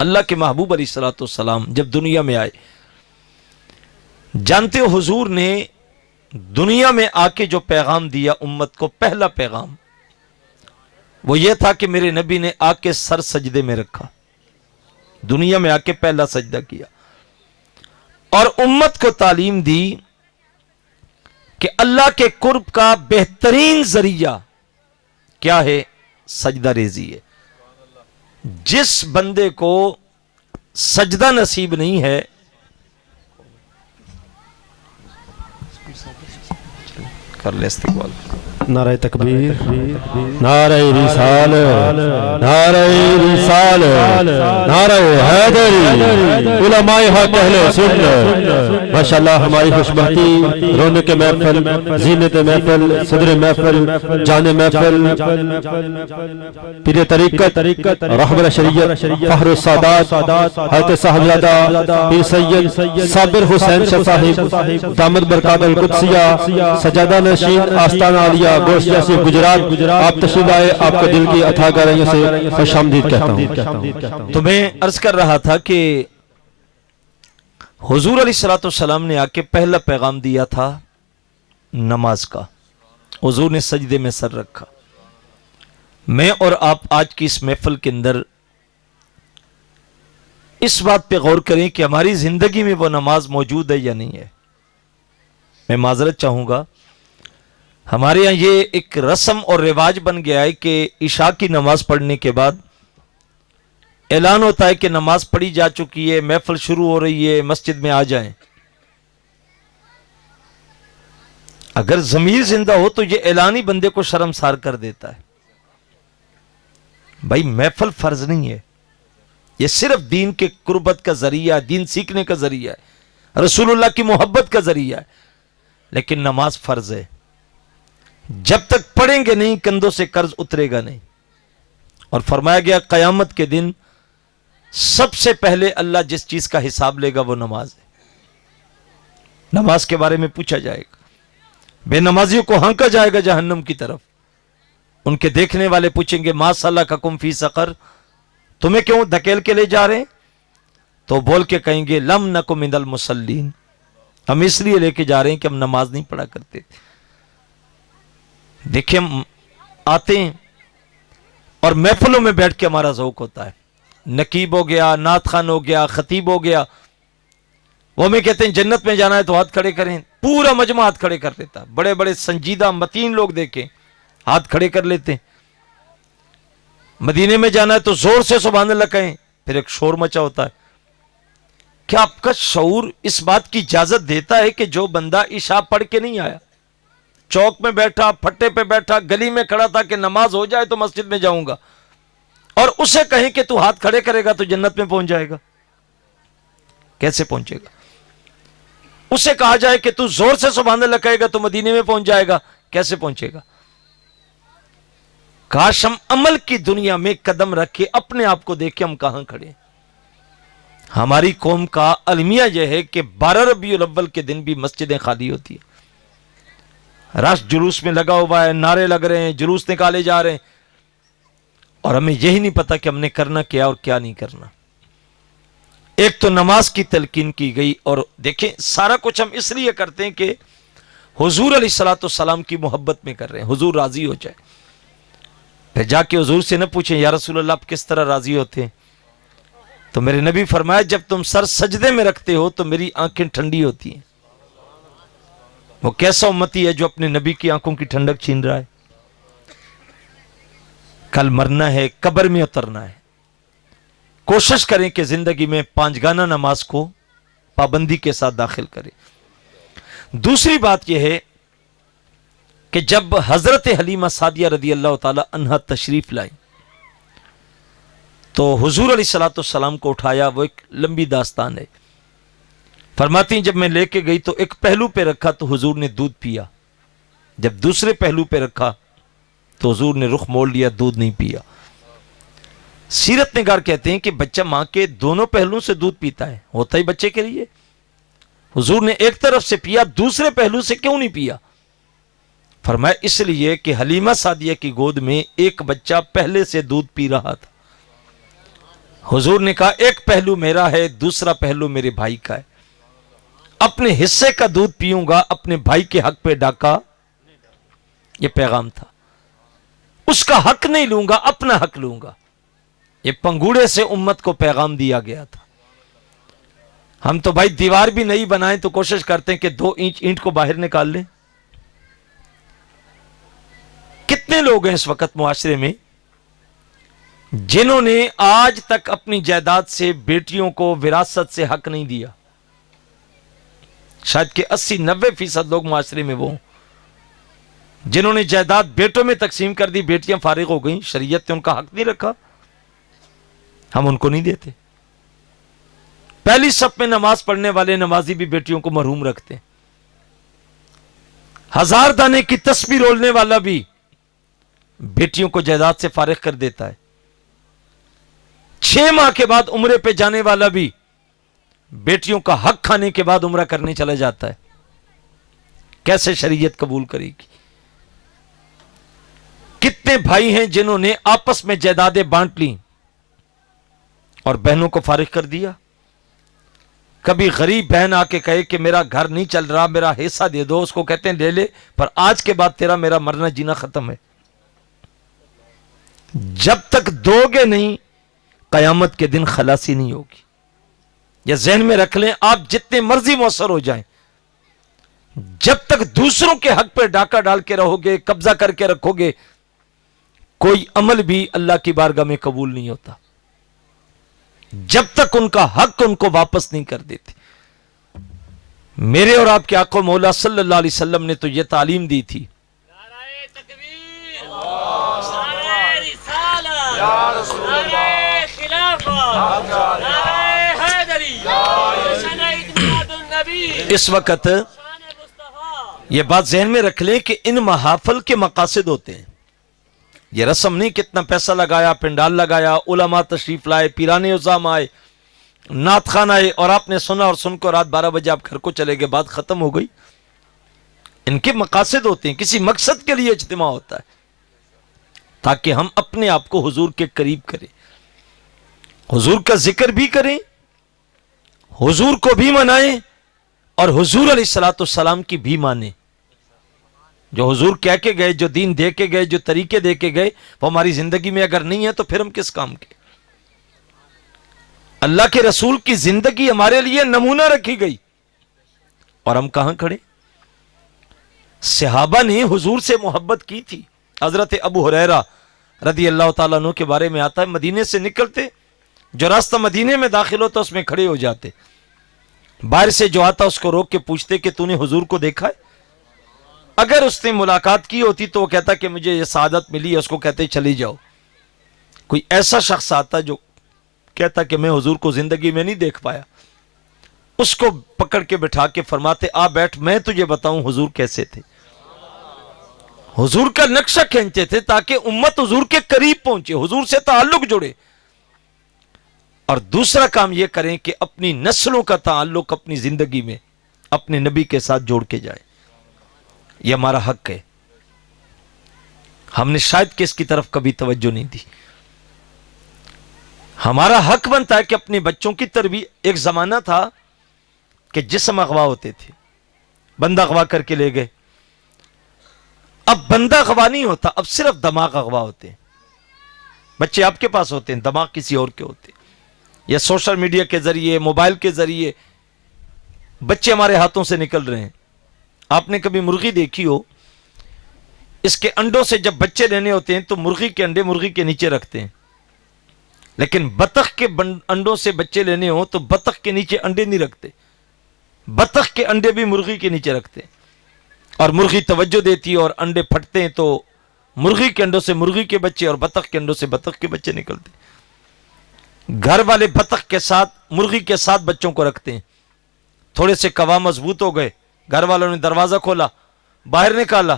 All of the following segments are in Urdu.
اللہ کے محبوب علیہ الصلوۃ والسلام جب دنیا میں آئے، جانتے ہو حضور نے دنیا میں آ کے جو پیغام دیا امت کو، پہلا پیغام وہ یہ تھا کہ میرے نبی نے آ کے سر سجدے میں رکھا، دنیا میں آ کے پہلا سجدہ کیا، اور امت کو تعلیم دی کہ اللہ کے قرب کا بہترین ذریعہ کیا ہے؟ سجدہ ریزی ہے۔ جس بندے کو سجدہ نصیب نہیں ہے، کر لے استقبال۔ نعرہ تکبیر، نعرہ رسالت، نعرہ رسالت، نعرہ حیدری، علماء حق اہل سنت۔ ماشاءاللہ ہماری خوشبختی، رونق محفل، زینت محفل، صدر محفل، جان محفل، پیر طریقت، رہبر شریعت، فخر السادات حضرت صاحبزادہ پیر سید صابر حسین شاہ صاحب دامت برکات القدسیہ، سجادہ نشین آستانہ عالیہ گوشت جیسے گجرات، آپ تشریف آئے، آپ کو دل کی اتھا گہرائیوں سے خوش آمدید کہتا ہوں۔ تو میں عرض کر رہا تھا کہ حضور علیہ الصلوۃ والسلام نے آ کے پہلا پیغام دیا تھا نماز کا۔ حضور نے سجدے میں سر رکھا۔ میں اور آپ آج کی اس محفل کے اندر اس بات پہ غور کریں کہ ہماری زندگی میں وہ نماز موجود ہے یا نہیں ہے۔ میں معذرت چاہوں گا، ہمارے یہاں یہ ایک رسم اور رواج بن گیا ہے کہ عشاء کی نماز پڑھنے کے بعد اعلان ہوتا ہے کہ نماز پڑھی جا چکی ہے، محفل شروع ہو رہی ہے، مسجد میں آ جائیں۔ اگر ضمیر زندہ ہو تو یہ اعلان ہی بندے کو شرمسار کر دیتا ہے۔ بھائی محفل فرض نہیں ہے، یہ صرف دین کے قربت کا ذریعہ ہے، دین سیکھنے کا ذریعہ ہے، رسول اللہ کی محبت کا ذریعہ ہے، لیکن نماز فرض ہے۔ جب تک پڑھیں گے نہیں کندھوں سے قرض اترے گا نہیں۔ اور فرمایا گیا قیامت کے دن سب سے پہلے اللہ جس چیز کا حساب لے گا وہ نماز ہے۔ نماز کے بارے میں پوچھا جائے گا، بے نمازیوں کو ہانکا جائے گا جہنم کی طرف۔ ان کے دیکھنے والے پوچھیں گے ما سلککم فی سقر، تمہیں کیوں دھکیل کے لے جا رہے ہیں؟ تو بول کے کہیں گے لم نک من المصلین، ہم اس لیے لے کے جا رہے ہیں کہ ہم نماز نہیں پڑھا کرتے تھے۔ دیکھیں ہم آتے ہیں اور محفلوں میں بیٹھ کے ہمارا ذوق ہوتا ہے، نقیب ہو گیا، نعت خوان ہو گیا، خطیب ہو گیا، وہ ہمیں کہتے ہیں جنت میں جانا ہے تو ہاتھ کھڑے کریں، پورا مجمع ہاتھ کھڑے کر لیتا، بڑے بڑے سنجیدہ متین لوگ دیکھیں ہاتھ کھڑے کر لیتے ہیں۔ مدینے میں جانا ہے تو زور سے سبحان اللہ کہیں، پھر ایک شور مچا ہوتا ہے۔ کیا آپ کا شعور اس بات کی اجازت دیتا ہے کہ جو بندہ عشاء پڑھ کے نہیں آیا، چوک میں بیٹھا، پھٹے پہ بیٹھا، گلی میں کھڑا تھا کہ نماز ہو جائے تو مسجد میں جاؤں گا، اور اسے کہیں کہ تو ہاتھ کھڑے کرے گا تو جنت میں پہنچ جائے گا؟ کیسے پہنچے گا؟ اسے کہا جائے کہ تو زور سے سبحان اللہ کہے گا تو مدینے میں پہنچ جائے گا، کیسے پہنچے گا؟ کاش ہم عمل کی دنیا میں قدم رکھ کے اپنے آپ کو دیکھیں ہم کہاں کھڑے ہیں۔ ہماری قوم کا المیہ یہ ہے کہ 12 ربیع الاول کے دن بھی مسجدیں خالی ہوتی ہیں، رش جلوس میں لگا ہوا ہے، نعرے لگ رہے ہیں، جلوس نکالے جا رہے ہیں، اور ہمیں یہی نہیں پتا کہ ہم نے کرنا کیا اور کیا نہیں کرنا۔ ایک تو نماز کی تلقین کی گئی، اور دیکھیں سارا کچھ ہم اس لیے کرتے ہیں کہ حضور علیہ الصلوۃ والسلام کی محبت میں کر رہے ہیں، حضور راضی ہو جائے۔ پھر جا کے حضور سے نہ پوچھیں یا رسول اللہ آپ کس طرح راضی ہوتے ہیں؟ تو میرے نبی فرمایا جب تم سر سجدے میں رکھتے ہو تو میری آنکھیں ٹھنڈی ہوتی ہیں۔ وہ کیسا امتی ہے جو اپنے نبی کی آنکھوں کی ٹھنڈک چھین رہا ہے؟ کل مرنا ہے، قبر میں اترنا ہے۔ کوشش کریں کہ زندگی میں 5 گانہ نماز کو پابندی کے ساتھ داخل کریں۔ دوسری بات یہ ہے کہ جب حضرت حلیمہ سعدیہ رضی اللہ تعالی عنہا تشریف لائیں تو حضور علیہ الصلوۃ والسلام کو اٹھایا، وہ ایک لمبی داستان ہے۔ فرماتی ہیں جب میں لے کے گئی تو ایک پہلو پہ رکھا تو حضور نے دودھ پیا، جب دوسرے پہلو پہ رکھا تو حضور نے رخ موڑ لیا، دودھ نہیں پیا۔ سیرت نگار کہتے ہیں کہ بچہ ماں کے دونوں پہلوؤں سے دودھ پیتا ہے، ہوتا ہی بچے کے لیے۔ حضور نے ایک طرف سے پیا، دوسرے پہلو سے کیوں نہیں پیا؟ فرمایا اس لیے کہ حلیمہ سعدیہ کی گود میں ایک بچہ پہلے سے دودھ پی رہا تھا، حضور نے کہا ایک پہلو میرا ہے، دوسرا پہلو میرے بھائی کا ہے، اپنے حصے کا دودھ پیوں گا، اپنے بھائی کے حق پہ ڈاکہ، یہ پیغام تھا، اس کا حق نہیں لوں گا، اپنا حق لوں گا، یہ پنگوڑے سے امت کو پیغام دیا گیا تھا۔ ہم تو بھائی دیوار بھی نہیں بنائیں تو کوشش کرتے ہیں کہ 2 انچ اینٹ کو باہر نکال لیں۔ کتنے لوگ ہیں اس وقت معاشرے میں جنہوں نے آج تک اپنی جائیداد سے بیٹیوں کو وراثت سے حق نہیں دیا؟ شاید کہ 80-90% لوگ معاشرے میں وہ ہوں جنہوں نے جائیداد بیٹوں میں تقسیم کر دی، بیٹیاں فارغ ہو گئیں، شریعت نے ان کا حق نہیں رکھا، ہم ان کو نہیں دیتے۔ پہلی صف میں نماز پڑھنے والے نمازی بھی بیٹیوں کو محروم رکھتے ہیں، 1000 دانے کی تسبیح رولنے والا بھی بیٹیوں کو جائیداد سے فارغ کر دیتا ہے، 6 ماہ کے بعد عمرے پہ جانے والا بھی بیٹیوں کا حق کھانے کے بعد عمرہ کرنے چلا جاتا ہے۔ کیسے شریعت قبول کرے گی؟ کتنے بھائی ہیں جنہوں نے آپس میں جائیدادیں بانٹ لیں اور بہنوں کو فارغ کر دیا؟ کبھی غریب بہن آ کے کہے کہ میرا گھر نہیں چل رہا، میرا حصہ دے دو، اس کو کہتے ہیں لے لے، پر آج کے بعد تیرا میرا مرنا جینا ختم ہے، جب تک دو گے نہیں قیامت کے دن خلاصی نہیں ہوگی۔ یہ ذہن میں رکھ لیں، آپ جتنے مرضی مؤثر ہو جائیں، جب تک دوسروں کے حق پہ ڈاکہ ڈال کے رہو گے، قبضہ کر کے رکھو گے، کوئی عمل بھی اللہ کی بارگاہ میں قبول نہیں ہوتا، جب تک ان کا حق ان کو واپس نہیں کر دیتے۔ میرے اور آپ کے آقا مولا صلی اللہ علیہ وسلم نے تو یہ تعلیم دی تھی، نعرہ تکبیر، نعرہ رسالت، نعرہ خلافت، نعرہ حیدری، جشن عید میلاد النبی، اس وقت شان مصطفیٰ۔ یہ بات ذہن میں رکھ لیں کہ ان محافل کے مقاصد ہوتے ہیں، یہ رسم نہیں کتنا پیسہ لگایا، پنڈال لگایا، علماء تشریف لائے، پیرانے عظام آئے، نعت خان آئے، اور آپ نے سنا اور سن کو رات 12 بجے آپ گھر کو چلے گئے، بات ختم ہو گئی۔ ان کے مقاصد ہوتے ہیں، کسی مقصد کے لیے اجتماع ہوتا ہے تاکہ ہم اپنے آپ کو حضور کے قریب کریں، حضور کا ذکر بھی کریں، حضور کو بھی منائیں، اور حضور علیہ الصلوۃ والسلام کی بھی مانیں۔ جو حضور کہہ کے گئے، جو دین دے کے گئے، جو طریقے دے کے گئے، وہ ہماری زندگی میں اگر نہیں ہے تو پھر ہم کس کام کے؟ اللہ کے رسول کی زندگی ہمارے لیے نمونہ رکھی گئی، اور ہم کہاں کھڑے؟ صحابہ نے حضور سے محبت کی تھی۔ حضرت ابو ہریرہ رضی اللہ تعالیٰ عنہ کے بارے میں آتا ہے، مدینے سے نکلتے، جو راستہ مدینے میں داخل ہوتا اس میں کھڑے ہو جاتے، باہر سے جو آتا اس کو روک کے پوچھتے کہ تو نے حضور کو دیکھا ہے؟ اگر اس نے ملاقات کی ہوتی تو وہ کہتا کہ مجھے یہ سعادت ملی ہے، اس کو کہتے چلی جاؤ۔ کوئی ایسا شخص آتا جو کہتا کہ میں حضور کو زندگی میں نہیں دیکھ پایا، اس کو پکڑ کے بٹھا کے فرماتے آ بیٹھ، میں تجھے بتاؤں حضور کیسے تھے۔ حضور کا نقشہ کھینچتے تھے تاکہ امت حضور کے قریب پہنچے، حضور سے تعلق جڑے، اور دوسرا کام یہ کریں کہ اپنی نسلوں کا تعلق اپنی زندگی میں اپنے نبی کے ساتھ جوڑ کے جائے۔ یہ ہمارا حق ہے، ہم نے شاید کہ اس کی طرف کبھی توجہ نہیں دی۔ ہمارا حق بنتا ہے کہ اپنے بچوں کی تربیت۔ ایک زمانہ تھا کہ جسم اغوا ہوتے تھے، بندہ اغوا کر کے لے گئے، اب بندہ اغوا نہیں ہوتا، اب صرف دماغ اغوا ہوتے ہیں۔ بچے آپ کے پاس ہوتے ہیں، دماغ کسی اور کے ہوتے ہیں، یا سوشل میڈیا کے ذریعے، موبائل کے ذریعے بچے ہمارے ہاتھوں سے نکل رہے ہیں۔ آپ نے کبھی مرغی دیکھی ہو؟ اس کے انڈوں سے جب بچے لینے ہوتے ہیں تو مرغی کے انڈے مرغی کے نیچے رکھتے ہیں، لیکن بطخ کے انڈوں سے بچے لینے ہو تو بطخ کے نیچے انڈے نہیں رکھتے، بطخ کے انڈے بھی مرغی کے نیچے رکھتے ہیں، اور مرغی توجہ دیتی ہے اور انڈے پھٹتے ہیں تو مرغی کے انڈوں سے مرغی کے بچے اور بطخ کے انڈوں سے بطخ کے بچے نکلتے ہیں۔ گھر والے بطخ کے ساتھ مرغی کے ساتھ بچوں کو رکھتے ہیں، تھوڑے سے کوا مضبوط ہو گئے، گھر والوں نے دروازہ کھولا، باہر نکالا،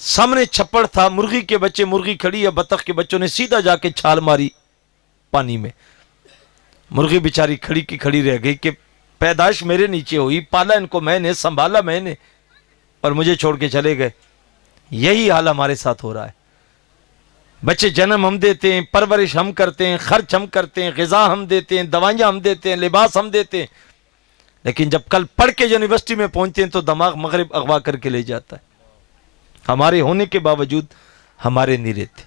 سامنے چھپڑ تھا، مرغی کے بچے، مرغی کھڑی ہے، بطخ کے بچوں نے سیدھا جا کے چھال ماری پانی میں۔ مرغی بیچاری کھڑی کی کھڑی رہ گئی کہ پیدائش میرے نیچے ہوئی، پالا ان کو میں نے، سنبھالا میں نے، اور مجھے چھوڑ کے چلے گئے۔ یہی حال ہمارے ساتھ ہو رہا ہے۔ بچے جنم ہم دیتے ہیں، پرورش ہم کرتے ہیں، خرچ ہم کرتے ہیں، غذا ہم دیتے ہیں، دوائیاں ہم دیتے ہیں، لباس ہم دیتے ہیں، لیکن جب کل پڑھ کے یونیورسٹی میں پہنچتے ہیں تو دماغ مغرب اغوا کر کے لے جاتا ہے. ہمارے ہونے کے باوجود ہمارے نہیں رہتے.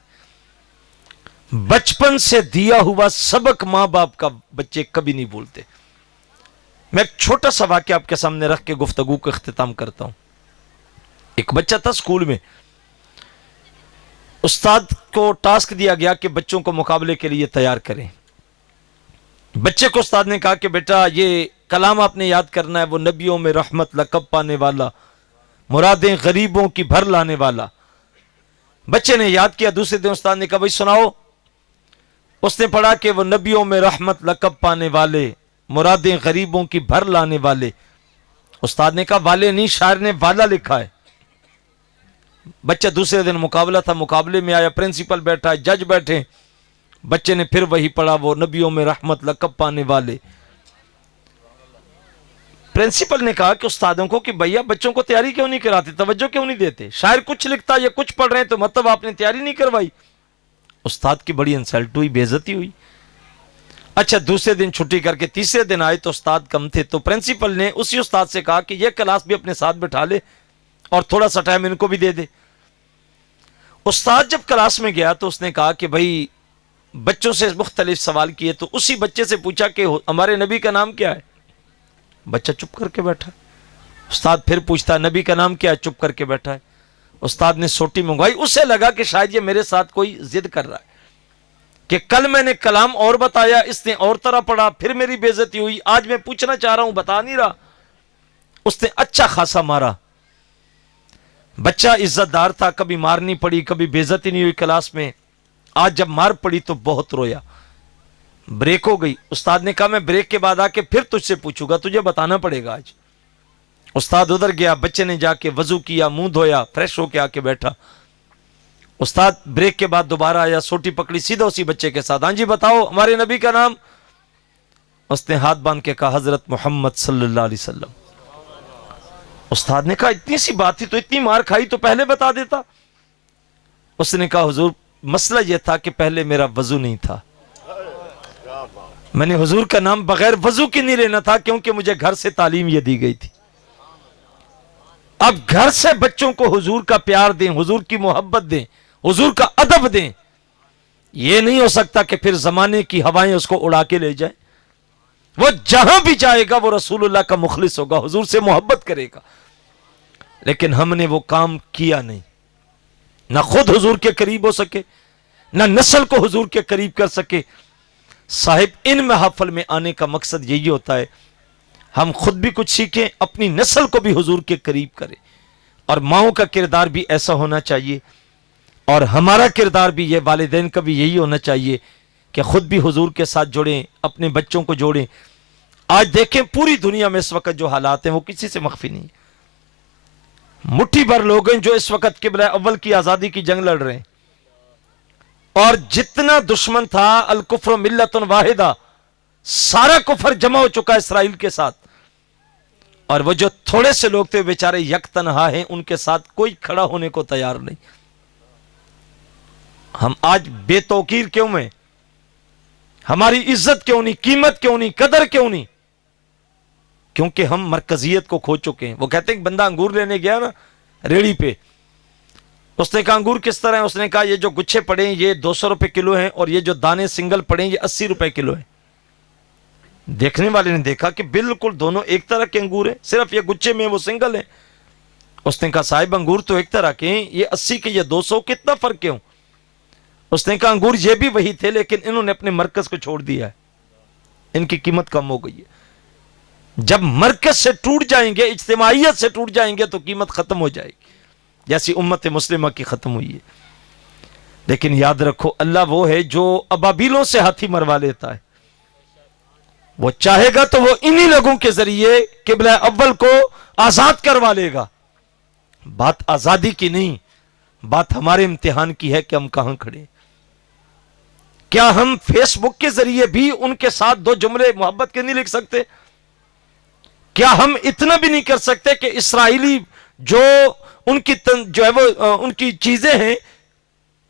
بچپن سے دیا ہوا سبق ماں باپ کا بچے کبھی نہیں بھولتے. میں ایک چھوٹا سا واقعہ آپ کے سامنے رکھ کے گفتگو کا اختتام کرتا ہوں. ایک بچہ تھا اسکول میں، استاد کو ٹاسک دیا گیا کہ بچوں کو مقابلے کے لیے تیار کریں. بچے کو استاد نے کہا کہ بیٹا یہ کلام آپ نے یاد کرنا ہے، وہ نبیوں میں رحمت لقب پانے والا، مرادیں غریبوں کی بھر لانے والا. بچے نے یاد کیا. دوسرے دن استاد نے کہا بھائی سناؤ. اس نے پڑھا کہ وہ نبیوں میں رحمت لقب پانے والے، مرادیں غریبوں کی بھر لانے والے. استاد نے کہا والے نہیں، شاعر نے والا لکھا ہے. بچہ دوسرے دن مقابلہ تھا، مقابلے میں آیا، پرنسپل بیٹھا ہے، جج بیٹھے. بچے نے پھر وہی پڑھا، وہ نبیوں میں رحمت لقب پانے والے. پرنسپل نے کہا کہ استادوں کو کہ بھیا بچوں کو تیاری کیوں نہیں کراتے، توجہ کیوں نہیں دیتے؟ شاعر کچھ لکھتا یا کچھ پڑھ رہے ہیں تو مطلب آپ نے تیاری نہیں کروائی. استاد کی بڑی انسلٹ ہوئی، بے عزتی ہوئی. اچھا دوسرے دن چھٹی کر کے تیسرے دن آئے تو استاد کم تھے، تو پرنسپل نے اسی استاد سے کہا کہ یہ کلاس بھی اپنے ساتھ بٹھا لے اور تھوڑا سا ٹائم ان کو بھی دے دے. استاد جب کلاس میں گیا تو اس نے کہا کہ بھائی بچوں سے مختلف سوال کیے، تو اسی بچے سے پوچھا کہ ہمارے نبی کا نام کیا ہے؟ بچہ چپ کر کے بیٹھا. استاد پھر پوچھتا نبی کا نام کیا ہے؟ چپ کر کے بیٹھا ہے. استاد نے سوٹی منگوائی. اسے لگا کہ شاید یہ میرے ساتھ کوئی ضد کر رہا ہے کہ کل میں نے کلام اور بتایا، اس نے اور طرح پڑھا، پھر میری بے عزتی ہوئی، آج میں پوچھنا چاہ رہا ہوں بتا نہیں رہا. اس نے اچھا خاصا مارا. بچہ عزت دار تھا، کبھی مار نہیں پڑی، کبھی بے عزتی نہیں ہوئی کلاس میں. آج جب مار پڑی تو بہت رویا. بریک ہو گئی. استاد نے کہا میں بریک کے بعد آ کے پھر تجھ سے پوچھوں گا، تجھے بتانا پڑے گا آج. استاد ادھر گیا، بچے نے جا کے وضو کیا، منہ دھویا، فریش ہو کے آ کے بیٹھا. استاد بریک کے بعد دوبارہ آیا، سوٹی پکڑی، سیدھا اسی بچے کے ساتھ. ہاں جی بتاؤ ہمارے نبی کا نام. اس نے ہاتھ باندھ کے کہا حضرت محمد صلی اللہ علیہ وسلم. استاد نے کہا اتنی سی بات تھی تو اتنی مار کھائی تو پہلے بتا دیتا. اس نے کہا حضور مسئلہ یہ تھا کہ پہلے میرا وضو نہیں تھا، میں نے حضور کا نام بغیر وضو کی نہیں لینا تھا، کیونکہ مجھے گھر سے تعلیم یہ دی گئی تھی. اب گھر سے بچوں کو حضور کا پیار دیں، حضور کی محبت دیں، حضور کا ادب دیں. یہ نہیں ہو سکتا کہ پھر زمانے کی ہوائیں اس کو اڑا کے لے جائیں. وہ جہاں بھی جائے گا وہ رسول اللہ کا مخلص ہوگا، حضور سے محبت کرے گا. لیکن ہم نے وہ کام کیا نہیں. نہ خود حضور کے قریب ہو سکے، نہ نسل کو حضور کے قریب کر سکے. صاحب ان محافل میں آنے کا مقصد یہی ہوتا ہے ہم خود بھی کچھ سیکھیں، اپنی نسل کو بھی حضور کے قریب کریں. اور ماؤں کا کردار بھی ایسا ہونا چاہیے، اور ہمارا کردار بھی یہ والدین کا بھی یہی ہونا چاہیے کہ خود بھی حضور کے ساتھ جوڑیں، اپنے بچوں کو جوڑیں. آج دیکھیں پوری دنیا میں اس وقت جو حالات ہیں وہ کسی سے مخفی نہیں. مٹھی بھر لوگ ہیں جو اس وقت قبلہ اول کی آزادی کی جنگ لڑ رہے ہیں، اور جتنا دشمن تھا الکفر ملت واحدہ، سارا کفر جمع ہو چکا اسرائیل کے ساتھ. اور وہ جو تھوڑے سے لوگ تھے بیچارے یک تنہا ہیں، ان کے ساتھ کوئی کھڑا ہونے کو تیار نہیں. ہم آج بے توقیر کیوں ہیں؟ ہماری عزت کیوں نہیں، قیمت کیوں نہیں، قدر کیوں نہیں؟ کیونکہ ہم مرکزیت کو کھو چکے ہیں. وہ کہتے ہیں کہ بندہ انگور لینے گیا نا ریڑھی پہ، اس نے کہا انگور کس طرح ہیں؟ اس نے کہا یہ جو گچھے پڑے ہیں یہ 200 روپے کلو ہیں، اور یہ جو دانے سنگل پڑے ہیں یہ 80 روپے کلو ہیں. دیکھنے والے نے دیکھا کہ بالکل دونوں ایک طرح کے انگور ہیں، صرف یہ گچھے میں وہ سنگل ہیں. اس نے کہا صاحب انگور تو ایک طرح کے ہیں، یہ 80 کے یہ 200، کتنا فرق کیوں؟ اس نے کہا انگور یہ بھی وہی تھے لیکن انہوں نے اپنے مرکز کو چھوڑ دیا ہے، ان کی قیمت کم ہو گئی ہے. جب مرکز سے ٹوٹ جائیں گے، اجتماعیت سے ٹوٹ جائیں گے تو قیمت ختم ہو جائے گی، جیسی امت مسلمہ کی ختم ہوئی ہے. لیکن یاد رکھو اللہ وہ ہے جو ابابیلوں سے ہاتھی مروا لیتا ہے. وہ چاہے گا تو وہ انہی لوگوں کے ذریعے قبلہ اول کو آزاد کروا لے گا. بات آزادی کی نہیں، بات ہمارے امتحان کی ہے کہ ہم کہاں کھڑے. کیا ہم فیس بک کے ذریعے بھی ان کے ساتھ 2 جملے محبت کے نہیں لکھ سکتے؟ کیا ہم اتنا بھی نہیں کر سکتے کہ اسرائیلی جو ان کی جو ہے وہ ان کی چیزیں ہیں